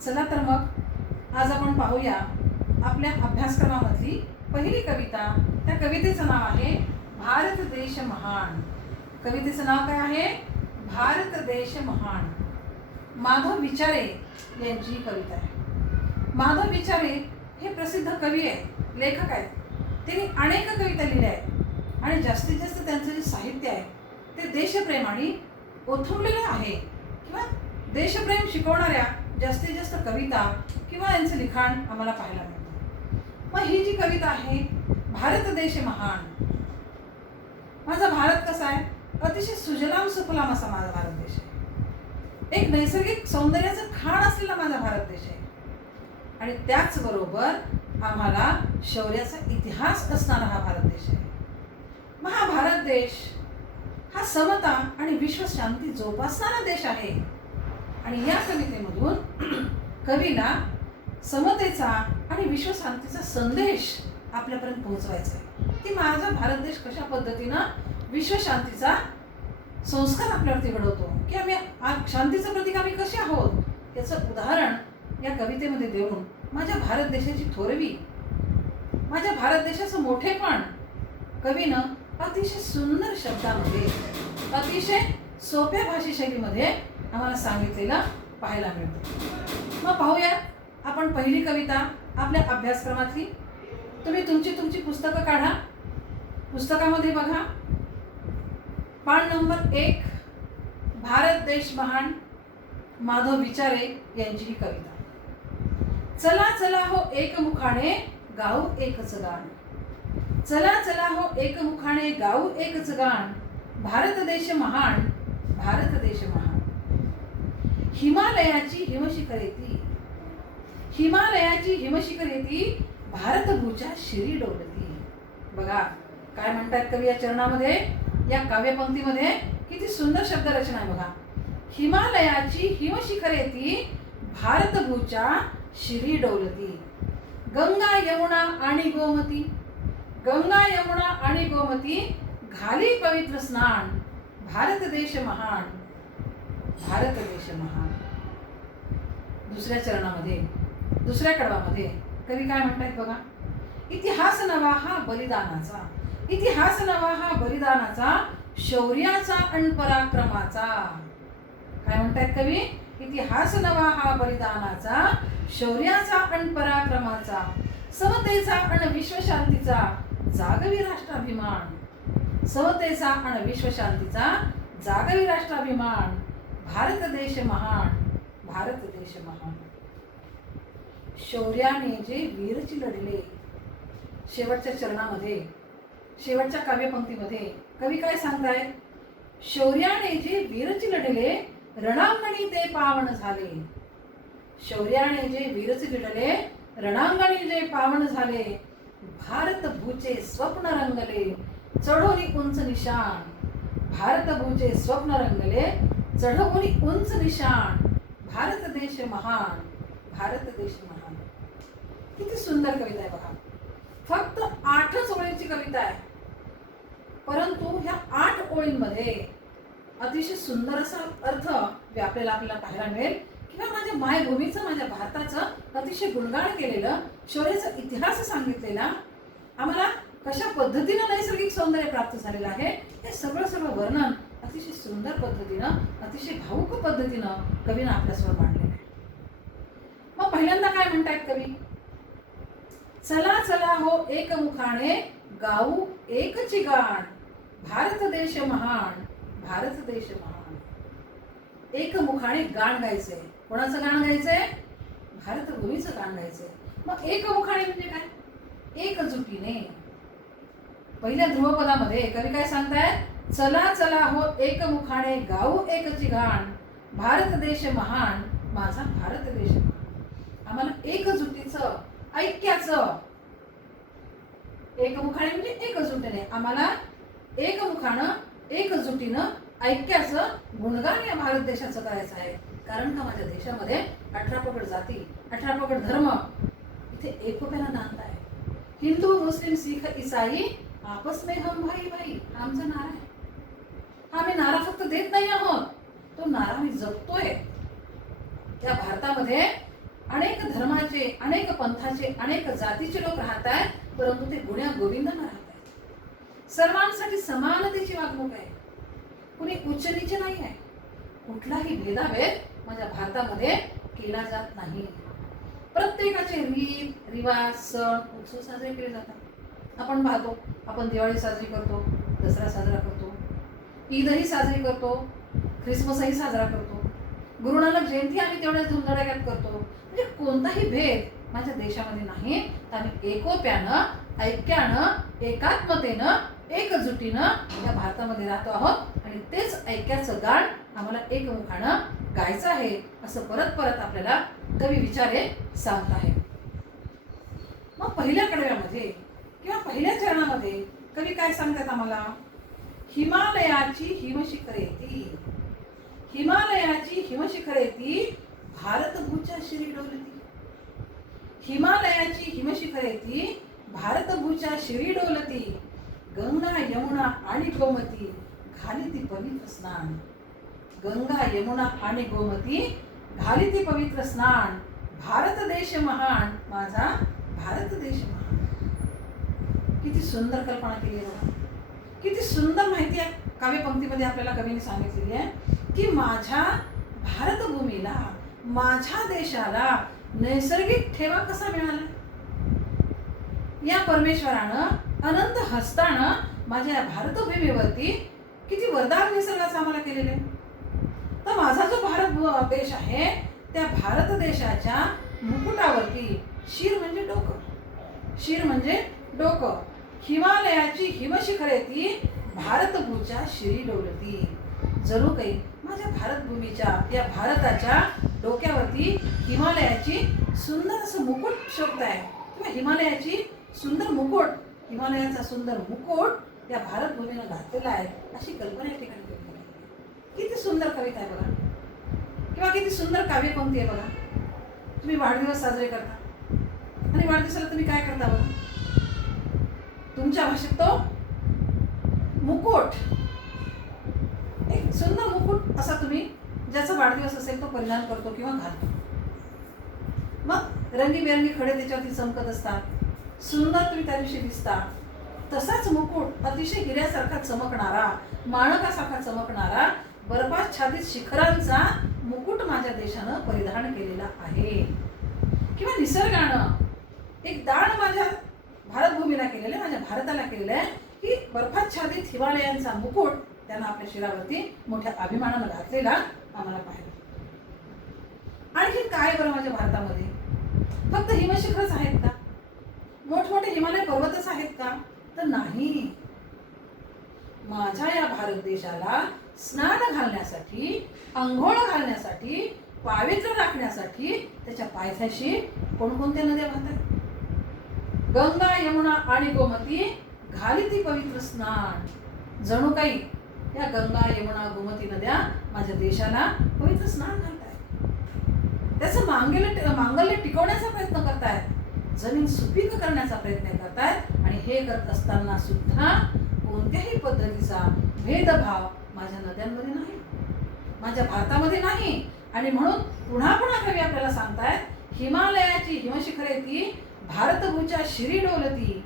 चला तर मग आज आपण पाहूया आपल्या अभ्यासक्रमामधली पहिली कविता. त्या कवितेचं नाव आहे भारत देश महान. कवितेचं नाव काय आहे? भारत देश महान. माधव विचारे यांची कविता आहे. माधव विचारे हे प्रसिद्ध कवी आहे, लेखक आहेत. त्यांनी अनेक कविता लिहिल्या आहेत आणि जास्तीत जास्त त्यांचं जे साहित्य आहे ते देशप्रेमाने ओथंबलेलं आहे किंवा देशप्रेम शिकवणाऱ्या जास्तीत जास्त कविता किंवा यांचं लिखाण आम्हाला पाहायला मिळतं. मग ही जी कविता आहे भारत देश महान. माझा भारत कसा आहे? अतिशय सुजलाम सुफलाम असा माझा भारत देश आहे. एक नैसर्गिक सौंदर्याचं खाण असलेला माझा भारत देश आहे आणि त्याचबरोबर आम्हाला शौर्याचा इतिहास असणारा हा भारत देश आहे. मग हा भारत देश हा समता आणि विश्वशांती जोपासणारा देश आहे आणि या कवितेमधून कवीला समतेचा आणि विश्वशांतीचा संदेश आपल्यापर्यंत पोहोचवायचा आहे की माझा भारत देश कशा पद्धतीनं विश्वशांतीचा संस्कार आपल्यावरती घडवतो, की आम्ही शांतीचं प्रतीक आम्ही कसे आहोत याचं उदाहरण या कवितेमध्ये देऊन माझ्या भारत देशाची थोरवी, माझ्या भारत देशाचं मोठेपण कवीनं अतिशय सुंदर शब्दामध्ये अतिशय सोप्या भाषेशैलीमध्ये आम्हाला सांगितलेलं पाहायला मिळतं. मग पाहूया आपण पहिली कविता आपल्या अभ्यासक्रमातली. तुम्ही तुमची पुस्तकं काढा. पुस्तकामध्ये बघा पान नंबर 1, भारत देश महान, माधव विचारे यांची ही कविता. चला चला हो एकमुखाने गाऊ एकच गाण. चला चला हो एकमुखाने गाऊ एकच गाण. भारत देश महान, भारत देश महान. हिमालयाची हिमशिखरे ती, हिमालयाची हिमशिखरे ती, भारतभूच्या शिरी डोलती. बघा काय म्हणतात कवी या चरणामध्ये, या काव्यपंक्तीमध्ये किती सुंदर शब्दरचना आहे बघा. हिमालयाची हिमशिखरे ती, भारतभूच्या शिरी डोलती. गंगा यमुना आणि गोमती, गंगा यमुना आणि गोमती, घाली पवित्र स्नान. भारत देश महान, भारत देश महान. दुसऱ्या चरणामध्ये दुसऱ्या कडवामध्ये कवी काय म्हणतात बघा. इतिहास नवा हा बलिदानाचा, इतिहास नवा हा बलिदानाचा, शौर्याचा आणि पराक्रमाचा. काय म्हणतात कवी? इतिहास नवा हा बलिदानाचा, शौर्याचा आणि पराक्रमाचा, समतेचा आणि विश्वशांतीचा, जागवी राष्ट्राभिमान. समतेचा आणि विश्वशांतीचा, जागवी राष्ट्राभिमान. भारत देश महान, भारत देश महान. शौर्याने जे वीरची लढले. शेवटच्या चरणामध्ये शेवटच्या काव्यपंक्तीमध्ये कवी काय सांगताय? शौर्याने जे वीरची लढले, रणांगणी ते पावन झाले. शौर्याने जे वीरची लढले, रणांगणी जे पावन झाले. भारत भूचे स्वप्न रंगले, चढोनी उंच निशाण. भारत भूचे स्वप्न रंगले, चढवून उंच निशाण. भारत देश महान, भारत देश महान. किती सुंदर कविता आहे बघा. फक्त 8च ओळींची कविता आहे, परंतु ह्या 8 ओळींमध्ये अतिशय सुंदर असा अर्थ व्यापलेला आपल्याला पाहायला मिळेल किंवा माझ्या मायभूमीचं, माझ्या भारताचं अतिशय गुणगान केलेलं, शौर्याचा इतिहास सांगितलेला, आम्हाला कशा पद्धतीनं नैसर्गिक सौंदर्य प्राप्त झालेलं आहे हे सगळं वर्णन अतिशय सुंदर पद्धतीनं, अतिशय भावुक पद्धतीनं कवीनं आपल्यासमोर मांडलेलं आहे. मग पहिल्यांदा काय म्हणतायत कवी? चला चला हो एकमुखाने गाऊ एकची गाण. भारत देश महान, भारत देश महान. एकमुखाने गाण गायचंय. कोणाचं गाण गायचंय? भारतभूमीचं गाण गायचंय. मग एकमुखाने म्हणजे काय? एकजुटीने. पहिल्या ध्रुवपदामध्ये कवी काय सांगतायत? चला चला हो एकमुखाने गाऊ एकची गाण. भारत देश महान, माझा भारत देश महान. आम्हाला एकजुटीचं, ऐक्याचं, एकमुखाने म्हणजे एकजुटीने, आम्हाला एकमुखानं, एकजुटीनं, ऐक्याचं गुणगान या भारत देशाचं करायचं आहे. कारण का माझ्या देशामध्ये 18 पगड जाती, 18 पगड धर्म इथे एकोप्यानं नांद आहे. हिंदू, मुस्लिम, सिख, ईसाई आपस में हम भाई भाई, हा आमचा नारा आहे. हा आम्ही नारा फक्त देत नाही आहोत, तो नारा मी जपतोय. त्या भारतामध्ये अनेक धर्माचे, अनेक पंथाचे, अनेक जातीचे लोक राहत आहेत, परंतु ते गुण्या गोविंदानं राहत आहेत. सर्वांसाठी समानतेची वागणूक आहे. कुणी उच्च नीच नाही आहे. कुठलाही भेदाभेद माझ्या भारतामध्ये केला जात नाही. प्रत्येकाचे रीत रिवाज, सण, उत्सव साजरे केले जातात. आपण पाहतो, आपण दिवाळी साजरी करतो, दसरा साजरा करतो, ईदही साजरी करतो, ख्रिसमसही साजरा करतो, गुरु नानक जयंती आम्ही तेवढ्याच धुमधडाक्यात करतो. म्हणजे कोणताही भेद माझ्या देशामध्ये नाही. तर आम्ही एकोप्यानं, ऐक्यानं, एकात्मतेनं, एकजुटीनं या भारतामध्ये राहतो आहोत आणि तेच ऐक्याचं गाण आम्हाला एकमुखानं गायचं आहे, असं परत परत आपल्याला कवी विचारे सांगत आहे. मग पहिल्या कडव्यामध्ये किंवा पहिल्या चरणामध्ये कवी काय सांगतात आम्हाला? हिमालयाची हिमशिखरे ती, हिमालयाची हिमशिखरे ती भारतभूच्या शिरी डोलती. हिमालयाची हिमशिखरे ती भारतभूच्या शिरी डोलती. गंगा यमुना आणि गोमती घाली ती पवित्र स्नान. गंगा यमुना आणि गोमती घाली ती पवित्र स्नान. भारत देश महान, माझा भारत देश महान. किती सुंदर कल्पना केली आहे, किती सुंदर माहिती आहे काव्यपंक्तीमध्ये आपल्याला कवीने सांगितलेली आहे की माझ्या भारतभूमीला, माझ्या देशाला नैसर्गिक ठेवा कसा मिळाला. या परमेश्वरानं अनंत हस्तानं माझ्या भारतभूमीवरती किती वरदान निसर्गाचं आम्हाला केलेले. तर माझा जो भारत देश आहे, त्या भारत देशाच्या मुकुटावरती शिर म्हणजे डोकं, शिर म्हणजे डोकं. हिमालयाची हिमशिखरे ती भारतभूच्या शिरी डोलती. जणू काही माझ्या भारतभूमीच्या, या भारताच्या डोक्यावरती हिमालयाची सुंदर असं मुकुट शोभत आहे, किंवा हिमालयाची सुंदर मुकुट, हिमालयाचा सुंदर मुकुट या भारतभूमीनं घातलेला आहे, अशी कल्पना या ठिकाणी केली आहे. किती सुंदर कविता आहे बघा, किंवा किती सुंदर काव्यपंक्ती आहे बघा. तुम्ही वाढदिवस साजरे करता आणि वाढदिवसाला तुम्ही काय करता बघा? तुमच्या भाषेत तो मुकुट, एक सुंदर मुकुट असा तुम्ही ज्याचा वाढदिवस असेल तो परिधान करतो किंवा घालतो. मग रंगीबेरंगी खडे त्याच्यावरती चमकत असतात, सुंदर तुम्ही त्या दिवशी दिसता. तसाच मुकुट अतिशय हिऱ्यासारखा चमकणारा, माणकासारखा चमकणारा, बर्फाच्छादित शिखरांचा मुकुट माझ्या देशानं परिधान केलेला आहे. किंवा निसर्गानं एक दान माझ्या भारतभूमीला केलेलं आहे, माझ्या भारताला केलेलं आहे की बर्फाच्छादित हिमालयांचा मुकुट त्यांना आपल्या शिरावरती मोठ्या अभिमानानं घातलेला आम्हाला पाहिजे. आणखी काय बरं माझ्या भारतामध्ये? फक्त हिमशिखरच आहेत का? मोठमोठे हिमालय पर्वतच आहेत का? तर नाही. माझ्या या भारत देशाला स्नान घालण्यासाठी, अंघोळ घालण्यासाठी, पावित्र्य राखण्यासाठी त्याच्या पायथ्याशी कोणकोणत्या नद्या वाहतात? गंगा यमुना आणि गोमती घाली ती पवित्र स्नान. जणू काही या गंगा यमुना गोमती नद्या माझ्या देशाला पवित्र स्नान घालतायत, त्याचं मांगल्य टिकवण्याचा प्रयत्न करतायत, जमीन सुपीक करण्याचा प्रयत्न करतायत. आणि हे करत असताना सुद्धा कोणत्याही पद्धतीचा भेदभाव माझ्या नद्यांमध्ये नाही, माझ्या भारतामध्ये नाही. आणि म्हणून पुन्हा पुन्हा कवी आपल्याला सांगतायत, हिमालयाची हिमशिखरे ती भारतभूच्या शिरी डोलती.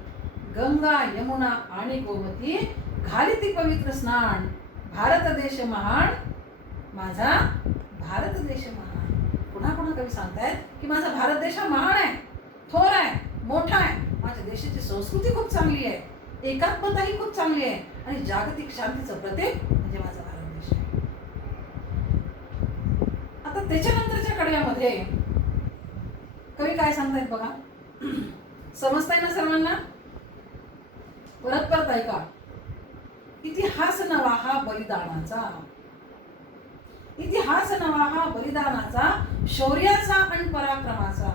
गंगा यमुना आणि गोमती घाली ती पवित्र स्नान. भारत देश महान, माझा भारत देश महान. पुन्हा पुन्हा कवी सांगतायत की माझा भारत देश हा महान आहे, थोर आहे, मोठा आहे. माझ्या देशाची संस्कृती खूप चांगली आहे, एकात्मताही खूप चांगली आहे आणि जागतिक शांतीचं प्रतीक म्हणजे माझा भारत देश आहे. आता त्याच्यानंतरच्या कडव्यामध्ये कवी काय सांगतायत बघा, समजताय ना सर्वांना? परत परत ऐका. इतिहास नवा हा बलिदानाचा, इतिहास नवा हा बलिदानाचा, शौर्याचा आणि पराक्रमाचा.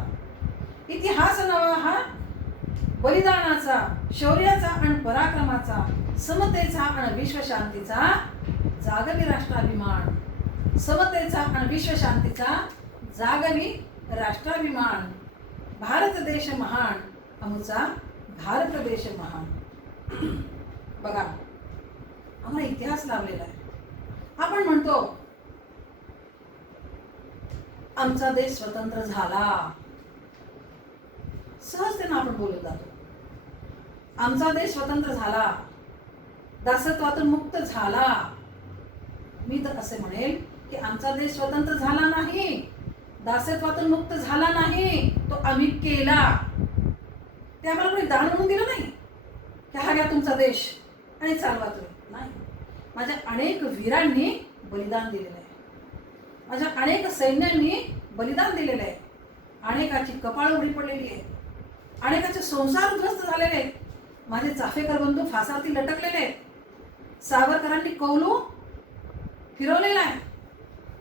इतिहास नवा हा बलिदानाचा, शौर्याचा आणि पराक्रमाचा, समतेचा आणि विश्वशांतीचा, जागवी राष्ट्राभिमान. समतेचा आणि विश्वशांतीचा, जागवी राष्ट्राभिमान. भारत देश महान, आमचा भारत देश महान. बघा, आम्हाला इतिहास लाभलेला आहे. आपण म्हणतो आमचा देश स्वतंत्र झाला. सहजतेनं आपण बोलत जातो. आमचा देश स्वतंत्र झाला, दासत्वातून मुक्त झाला. मी तर असे म्हणेल की आमचा देश स्वतंत्र झाला नाही, दासत्वातून मुक्त झाला नाही, तो आम्ही केला. ते आम्हाला कोणी दान म्हणून दिलं नाही की हा घ्या तुमचा देश आणि चालवा तुम्ही. नाही, माझ्या अनेक वीरांनी बलिदान दिलेलं आहे. माझ्या अनेक सैन्यांनी बलिदान दिलेलं आहे. अनेकाची कपाळ उडी पडलेली आहे. अनेकाचे संसार उद्ध्वस्त झालेले आहेत. माझे चाफेकर बंधू फासावरती लटकलेले आहेत. सावरकरांनी कौलू फिरवलेला आहे.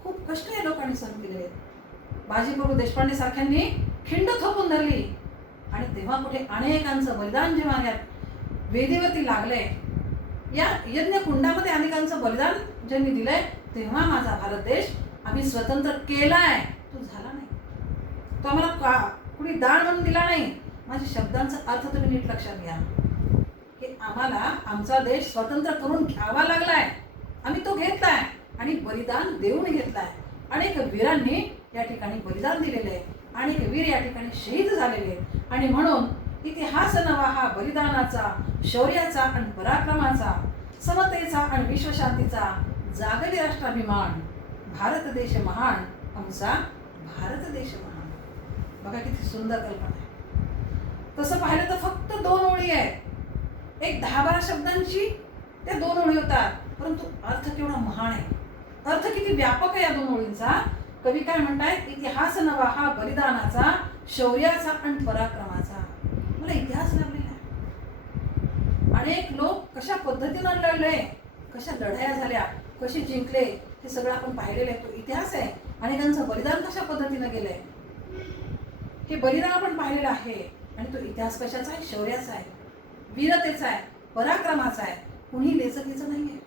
खूप कष्ट या लोकांनी सहन केलेले आहेत. बाजीप्रभू देशपांडे सारख्यांनी खिंड थोपून धरली. आणि तेव्हा कुठे अनेकांचं बलिदान जेव्हा या वेदीवरती लागलंय, या यज्ञ कुंडामध्ये अनेकांचं बलिदान ज्यांनी दिलंय, तेव्हा माझा भारत देश आम्ही स्वतंत्र केलाय. तो झाला नाही, तो आम्हाला कुणी दान म्हणून दिला नाही. माझ्या शब्दांचा अर्थ तुम्ही नीट लक्षात घ्या की आम्हाला आमचा देश स्वतंत्र करून घ्यावा लागलाय. आम्ही तो घेतलाय आणि बलिदान देऊन घेतलाय. अनेक वीरांनी या ठिकाणी बलिदान दिलेले आहे. अनेक वीर या ठिकाणी शहीद झालेले आहेत. आणि म्हणून इतिहास नवा हा बलिदानाचा, शौर्याचा आणि पराक्रमाचा, समतेचा आणि विश्वशांतीचा, जागरी राष्ट्राभिमान, भारत देश महान, आमचा भारत देश महान. बघा किती सुंदर कल्पना आहे. तसं पाहिलं तर फक्त 2 ओळी आहेत. एक 10-12 शब्दांची त्या 2 ओळी होतात, परंतु अर्थ केवढा महान आहे. अर्थ किती व्यापक आहे या 2 ओळींचा. कवी काय म्हणतायत, इतिहास नवा हा बलिदानाचा, शौर्याचा आणि पराक्रमाचा. मला इतिहास लाभलेला आहे. अनेक लोक कशा पद्धतीनं लढले, कशा लढाया झाल्या, कसे जिंकले, हे सगळं आपण पाहिलेलं आहे. तो इतिहास आहे. अनेकांचं बलिदान कशा पद्धतीनं गेलंय हे बलिदान आपण पाहिलेलं आहे. आणि तो इतिहास कशाचा आहे? शौर्याचा आहे, वीरतेचा आहे, पराक्रमाचा आहे. कुणी लेचकीचं नाही आहे.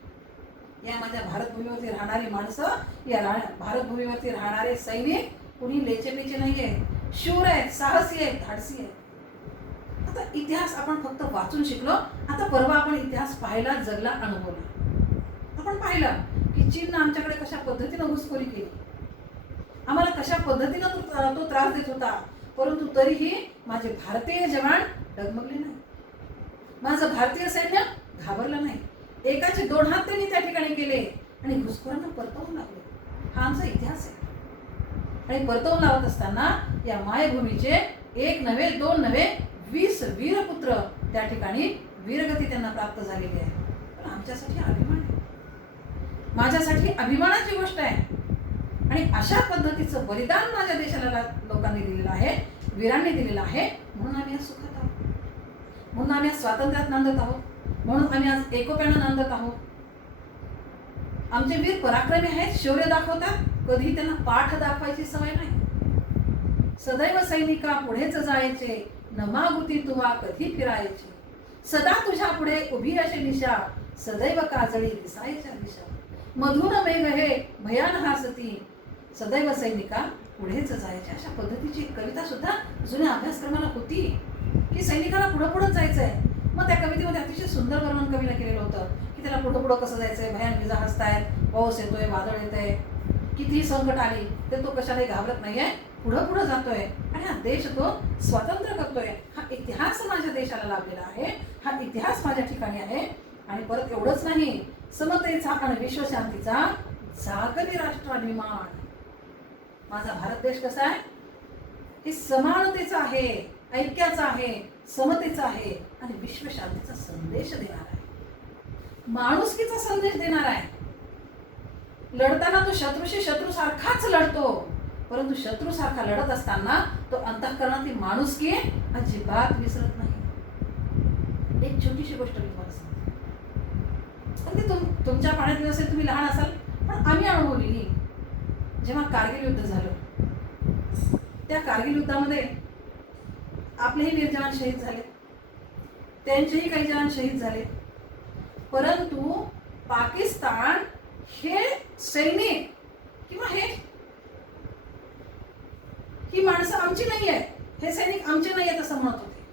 या माझ्या भारतभूमीवरती राहणारी माणसं, या भारतभूमीवरती राहणारे सैनिक कुणी लेचेपेचे नाही आहे. शूर आहेत, साहसी आहेत, धाडसी आहेत. आता इतिहास आपण फक्त वाचून शिकलो. आता परवा आपण इतिहास पाहिला, जगला, अनुभवला. आपण पाहिलं की चीननं आमच्याकडे कशा पद्धतीनं घुसखोरी केली, आम्हाला कशा पद्धतीनं तो त्रास देत होता, परंतु तरीही माझे भारतीय जवान डगमगले नाही. माझं भारतीय सैन्य घाबरलं नाही. एकाचे 2 हात त्यांनी त्या ठिकाणी केले आणि घुसखोरांना परतवून लावले. हा आमचा इतिहास आहे. आणि परतवून लावत असताना या मायभूमीचे 1 नव्हे 2 नव्हे 20 वीरपुत्र त्या ठिकाणी वीरगती त्यांना प्राप्त झालेली आहे. पण आमच्यासाठी अभिमान आहे, माझ्यासाठी अभिमानाची गोष्ट आहे. आणि अशा पद्धतीचं बलिदान माझ्या देशाला लोकांनी दिलेलं आहे, वीरांनी दिलेलं आहे. म्हणून आम्ही आज सुखात आहोत, म्हणून आम्ही आज स्वातंत्र्यात नांदत आहोत, म्हणून आम्ही आज एकोप्यानं नांदत आहोत. आमचे वीर पराक्रमी आहेत, शौर्य दाखवतात. कधी त्यांना पाठ दाखवायची सवय नाही. सदैव सैनिका पुढेच जायचे, न मागुती तुवा कधी फिरायची. सदा तुझ्या पुढे उभी अशी निशा, सदैव काजळी दिसायच्या दिशा. मधुर मेघ हे भयान हासती, सदैव सैनिका पुढेच जायचे. अशा पद्धतीची कविता सुद्धा जुन्या अभ्यासक्रमाला होती की सैनिकाला पुढं पुढंच जायचंय. मग त्या कवितेमध्ये अतिशय सुंदर वर्णन कवीला केलेलं होतं की त्याला पुढं पुढं कसं जायचंय. भयान विजा हसतायत, पाऊस येतोय, वादळ येतंय, कितीही संकट आली तर तो कशालाही घाबरत नाहीये, पुढं पुढं जातोय आणि हा देश तो स्वतंत्र करतोय. हा इतिहास माझ्या देशाला लाभलेला आहे, हा इतिहास माझ्या ठिकाणी आहे. आणि परत एवढंच नाही, समतेचा आणि विश्वशांतीचा, जागरी राष्ट्राभिमान. माझा भारत देश कसा आहे? हे समानतेचा आहे, ऐक्याचा आहे, समतेचा आहे आणि विश्वशांतीचा संदेश देणार आहे, माणुसकीचा संदेश देणार आहे. लढताना तो शत्रूशी शत्रू सारखाच लढतो, परंतु शत्रू सारखा लढत असताना तो अंतःकरणातली माणुसकी अजिबात विसरत नाही. एक छोटीशी गोष्ट मी तुम्हाला सांगते. अगदी तुमच्या पाण्यात असेल, तुम्ही लहान असाल, पण आम्ही अनुभवलेली. जेव्हा कारगिल युद्ध झालं, त्या कारगिल युद्धामध्ये आपलेही वीर जवान शहीद झाले, त्यांचेही काही जवान शहीद झाले. परंतु पाकिस्तान हे सैनिक किंवा ही माणसं आमची नाही आहे, हे सैनिक आमचे नाही आहेत असं म्हणत होते.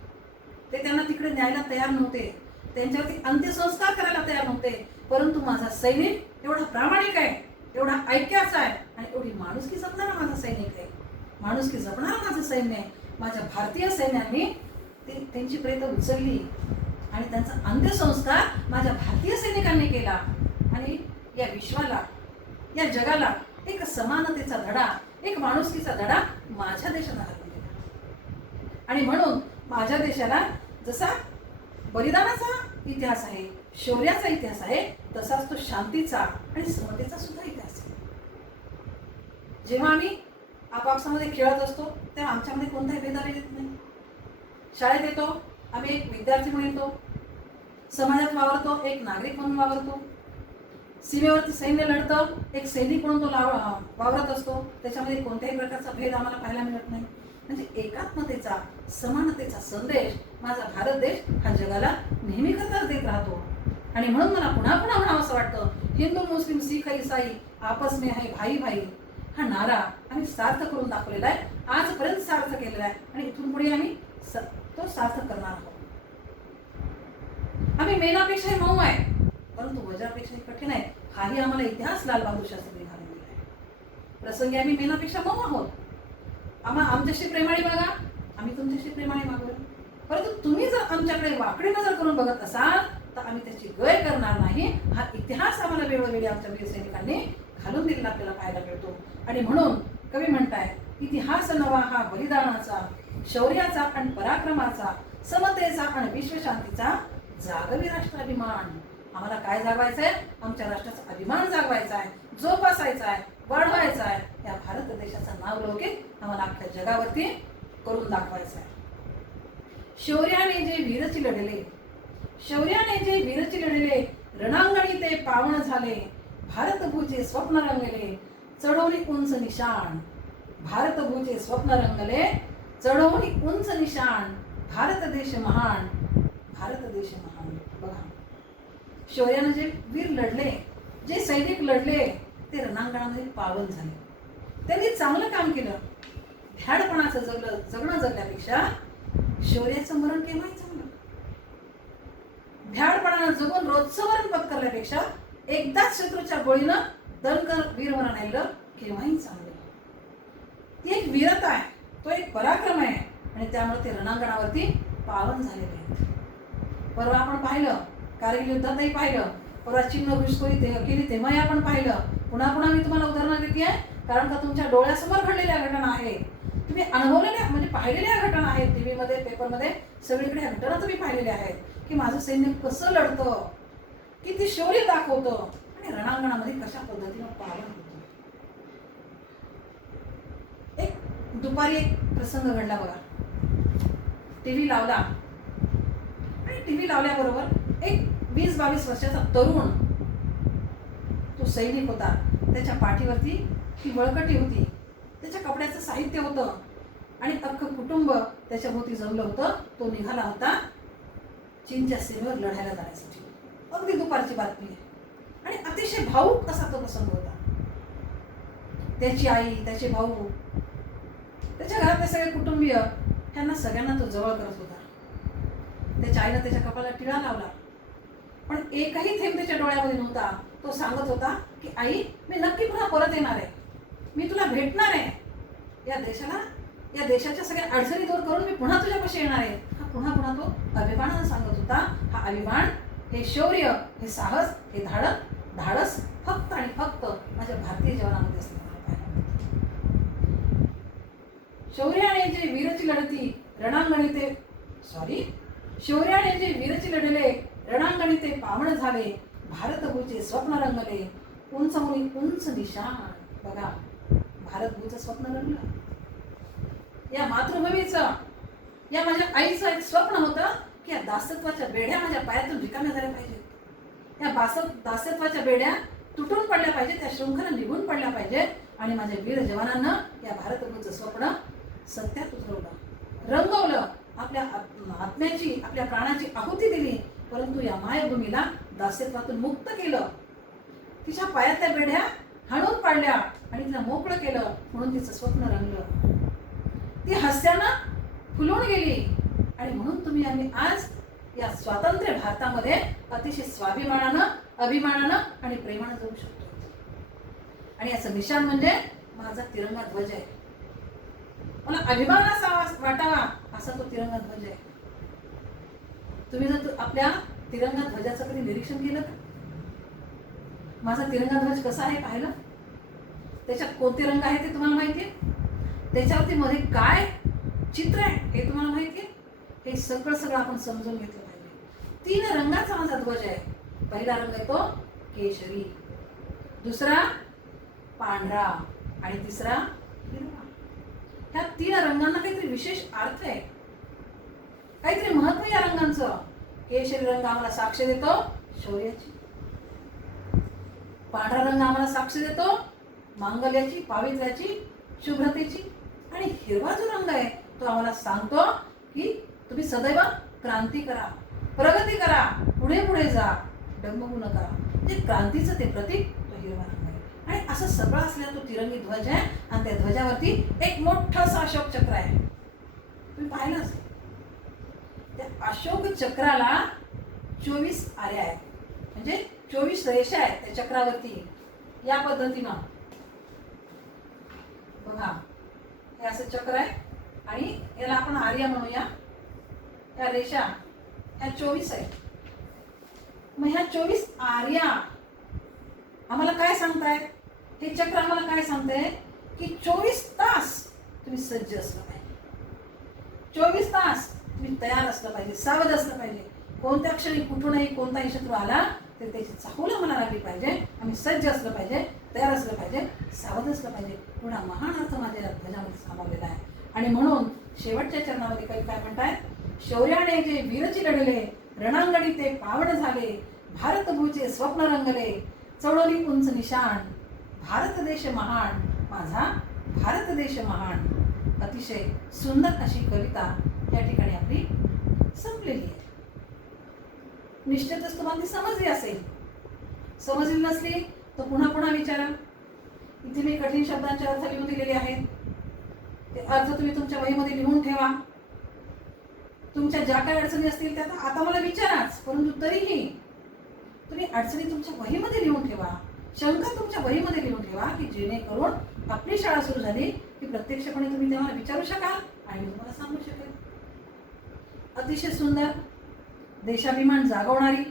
ते त्यांना तिकडे न्यायला तयार नव्हते, त्यांच्यावरती अंत्यसंस्कार करायला तयार नव्हते. परंतु माझा सैनिक एवढा प्रामाणिक आहे, एवढा ऐक्याचा आहे आणि एवढी माणुसकी समजा माझा सैनिक आहे. माणुसकी जपणारं माझं सैन्य आहे. माझ्या भारतीय सैन्याने त्यांची प्रेत उचलली आणि त्यांचा अंत्यसंस्कार माझ्या भारतीय सैनिकांनी केला. आणि या विश्वाला, या जगाला एक समानतेचा धडा, एक माणुसकीचा धडा माझ्या देशाला घालून दिला. आणि म्हणून माझ्या देशाला जसा बलिदानाचा इतिहास आहे, शौर्याचा इतिहास आहे, तसाच तो शांतीचा आणि समतेचा सुद्धा इतिहास आहे. जेव्हा आम्ही आपापसामध्ये खेळत असतो तेव्हा आमच्यामध्ये कोणताही भेदाभेद येत नाही. शाळेत येतो, आम्ही एक विद्यार्थी म्हणून येतो, समाजात वावरतो, एक नागरिक म्हणून वावरतो, सीमेवरती सैन्य लढतं, एक सैनिक म्हणून तो वावरत असतो. त्याच्यामध्ये कोणत्याही प्रकारचा भेद आम्हाला पाहायला मिळत नाही. म्हणजे एकात्मतेचा, समानतेचा संदेश माझा भारत देश हा जगाला नेहमी करताच देत राहतो. आणि म्हणून मला पुन्हा पुन्हा म्हणावं असं वाटतं, हिंदू मुस्लिम शीख ईसाई आपस में है भाई भाई हा नारा आम्ही सार्थ करून दाखवलेला आहे, आजपर्यंत सार्थ केलेला आहे आणि इथून पुढे आम्ही तो सार्थ करणार आहोत. आम्ही मेणापेक्षाही मऊ आहे, परंतु वज्रापेक्षाही कठीण आहे, हाही आम्हाला इतिहास लाल बहादूर शास्त्री घालून दिला आहे. प्रसंगी आम्ही मेणापेक्षा मऊ आहोत. आमच्याशी प्रेमाने बघा, आम्ही तुमच्याशी प्रेमाने वागू. परंतु तुम्ही जर आमच्याकडे वाकडी नजर करून बघत असाल तर आम्ही त्याची गय करणार नाही. हा इतिहास आम्हाला वेळोवेळी आमच्या वीर सैनिकांनी घालून दिलेला आपल्याला पाहायला मिळतो. आणि म्हणून कवी म्हणताय, इतिहास नवा हा बलिदानाचा, शौर्याचा आणि पराक्रमाचा, समतेचा आणि विश्वशांतीचा जागवी राष्ट्राभिमान. आम्हाला काय जागवायचं आहे? आमच्या राष्ट्राचा अभिमान जागवायचा आहे, जोपासायचा आहे, वाढवायचा आहे. या भारत देशाचं नाव लौकिक आम्हाला अख्ख्या जगावरती करून दाखवायचं आहे. शौर्याने जे वीरची लढले, शौर्याने जे वीरची लढले, रणांगणी ते पावन झाले, भारतभूचे स्वप्न रंगले, चढवणी उंच निशाण. भारतभूचे स्वप्न रंगले, चढवणी उंच निशाण, भारत देश महान, भारत देश महान. बघा, शौर्याने जे वीर लढले, जे सैनिक लढले, ते रणांगणामध्ये पावन झाले. त्यांनी चांगलं काम केलं. भ्याडपणाचं जगणं जगण्यापेक्षा शौर्याचं मरण केव्हाही चांगलं. भ्याडपणानं जगून रोजचं मरण पत्करल्यापेक्षा एकदाच शत्रूच्या गोळीनं दणकर वीरमरण आलं केव्हाही चांगलं. ती एक वीरता आहे, तो एक पराक्रम आहे आणि त्यामुळे ते रणांगणावरती पावन झालेले आहेत. परवा आपण पाहिलं, कारगिल युद्धातही पाहिलं, परवा चीननं घुसखोरी केली तेव्हाही आपण पाहिलं. पुन्हा पुन्हा मी तुम्हाला उदाहरणं देते आहे, कारण का तुमच्या डोळ्यासमोर घडलेल्या घटना आहेत, तुम्ही अनुभवलेल्या म्हणजे पाहिलेल्या घटना आहेत. टीव्हीमध्ये, पेपरमध्ये सगळीकडे ह्या घटना तुम्ही पाहिलेल्या आहेत की माझं सैन्य कसं लढतं, किती शौर्य दाखवतं आणि रणांगणामध्ये कशा पद्धतीनं पालन होतं. एक दुपारी एक प्रसंग घडला बघा. टीव्ही लावला आणि टीव्ही लावल्याबरोबर एक 20-22 वर्षाचा तरुण, तो सैनिक होता. त्याच्या पाठीवरती ती बळकटी होती, त्याच्या कपड्याचं साहित्य होतं आणि अख्खं कुटुंब त्याच्या भोवती जमलं होतं. तो निघाला होता चीनच्या सीमेवर लढायला जाण्यासाठी. अगदी दुपारची बातमी आहे आणि अतिशय भावूक असा तो प्रसंग होता. त्याची आई, त्याचे भाऊ, त्याच्या घरातले सगळे कुटुंबीय, ह्यांना सगळ्यांना तो जवळ करत होता. त्याच्या आईनं त्याच्या कपाळाला टिळा लावला, पण एकही थेंब त्याच्या डोळ्यामध्ये नव्हता. तो सांगत होता की आई, मी नक्की पुन्हा परत येणार आहे, मी तुला भेटणार आहे, या देशाला, या देशाच्या सगळ्या अडचणी दूर करून मी पुन्हा तुझ्यापाशी येणार आहे. हा पुन्हा पुन्हा तो अभिमानानं सांगत होता. हा अभिमान, हे शौर्य, हे साहस, हे धाडस फक्त आणि फक्त माझ्या भारतीय जवानांमध्ये असतं. शौर्याने जे वीरची लढती रणांगणी ते शौर्याने जे वीरची लढले, रणांगणी ते पावन झाले, भारतभूचे स्वप्न रंगले, उंचवणी उंच निशाण. बघा, भारतभूचं स्वप्न रंगलं. या मातृभूमीचं, या माझ्या आईचं एक स्वप्न होतं की या दासत्वाच्या बेड्या माझ्या पायातून रिकाम्या झाल्या पाहिजेत, या दासत्वाच्या बेड्या तुटून पडल्या पाहिजेत, त्या शृंखला निघून पडल्या पाहिजेत आणि माझ्या वीर जवानांना या भारतभूचं स्वप्न सत्यात उतरवलं, रंगवलं, आपल्या आत्म्याची, आपल्या प्राणाची आहुती दिली. परंतु या मायभूमीला दासत्वातून मुक्त केलं, तिच्या पायातल्या बेड्या हाणून पाडल्या आणि तिला मोकळं केलं. म्हणून तिचं स्वप्न रंगलं, ती हास्यानं फुलून गेली. आणि म्हणून तुम्ही आम्ही आज या स्वातंत्र्य भारतामध्ये अतिशय स्वाभिमानानं, अभिमानानं आणि प्रेमानं जगू शकतो. आणि याचं निशाण म्हणजे माझा तिरंगा ध्वज आहे. मला अभिमान असा वाटावा असा तो तिरंगा ध्वज आहे. तुम्ही जर आपल्या तिरंगा ध्वजाचं कधी निरीक्षण केलं का? माझा तिरंगा ध्वज कसा आहे पाहिलं? त्याच्यात कोणते रंग आहे ते तुम्हाला माहिती आहे? त्याच्यावरती मध्ये काय चित्र आहे हे तुम्हाला माहिती आहे? हे सगळं आपण समजून घेतलं पाहिजे. 3 रंगाचा माझा ध्वज आहे. पहिला रंग आहे तो केशरी, दुसरा पांढरा आणि तिसरा हिरवा. ह्या 3 रंगांना काहीतरी विशेष अर्थ आहे, काहीतरी महत्व या रंगांचं. केशरी रंग आम्हाला साक्ष देतो शौर्याची, पांढरा रंग आम्हाला साक्ष देतो मांगल्याची, पावित्र्याची, शुभ्रतेची, आणि हिरवा जो रंग आहे तो आम्हाला सांगतो की तुम्ही सदैव क्रांती करा, प्रगती करा, पुढे पुढे जा, डगमगू नका. म्हणजे क्रांतीचं ते प्रतीक तो हिरवा रंग आहे. आणि असं सगळं असलेला तो तिरंगी ध्वज आहे आणि त्या ध्वजावरती एक मोठंसं अशोक चक्र आहे. तुम्ही पाहिलं असेल. त्या अशोक चक्राला 24 आऱ्या आहेत, म्हणजे 24 रेषा आहेत त्या चक्रावरती. या पद्धतीनं बघा, हे असं चक्र आहे आणि याला आपण आर्या म्हणूया. या रेषा ह्या 24 आहेत. मग ह्या 24 आर्या आम्हाला काय सांगतायत? हे चक्र आम्हाला काय सांगतंय की 24 तास तुम्ही सज्ज असलं पाहिजे, 24 तास तुम्ही तयार असलं पाहिजे, सावध असलं पाहिजे. कोणत्या क्षणी कुठूनही कोणताही शत्रू आला तर त्याची चाहूल आम्हाला लागली पाहिजे. आम्ही सज्ज असलं पाहिजे, तयार असलं पाहिजे, सावध असलं पाहिजे. एवढा महान अर्थ माझ्या ध्वजामध्ये सामावलेला आहे. आणि म्हणून शेवटच्या चरणामध्ये कवी काय म्हणतायत? शौर्याने जे वीरची लढले, रणांगणी ते पावन झाले, भारतभूचे स्वप्न रंगले, चढवली उंच निशाण, भारत देश महान, माझा भारत देश महान. अतिशय सुंदर अशी कविता या ठिकाणी आपली संपलेली आहे. निश्चितच तुम्हाला ती समजली असेल. समजली नसली तर पुन्हा पुन्हा विचारा. इथे मी कठीण शब्दांचे अर्थ लिहून दिलेले आहेत. ते अर्थ तुम्ही तुमच्या वहीमध्ये लिहून ठेवा. तुमच्या ज्या काही अडचणी असतील त्या आता मला विचाराच, परंतु तरीही तुम्ही अडचणी तुमच्या वहीमध्ये लिहून ठेवा, शंका तुमच्या वहीमध्ये लिहून ठेवा, की जेणेकरून आपली शाळा सुरू झाली की प्रत्यक्षपणे तुम्ही तेव्हा विचारू शकाल आणि मी तुम्हाला सांगू शकेल. अतिशय सुंदर, देशाभिमान जागवणारी,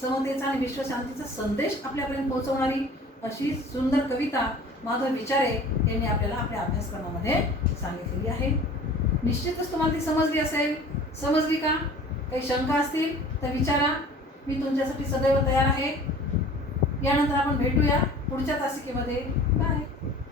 समतेचा आणि विश्वशांतीचा संदेश आपल्यापर्यंत पोहोचवणारी अशी सुंदर कविता माधव विचारे यांनी आपल्याला आपल्या अभ्यासक्रमामध्ये सांगितलेली आहे. निश्चितच तुम्हाला ती समजली असेल. समजली का? काही शंका असतील तर विचारा. मी तुमच्यासाठी सदैव तयार आहे. यानंतर आपण भेटूया पुढच्या तासिकेमध्ये. बाय.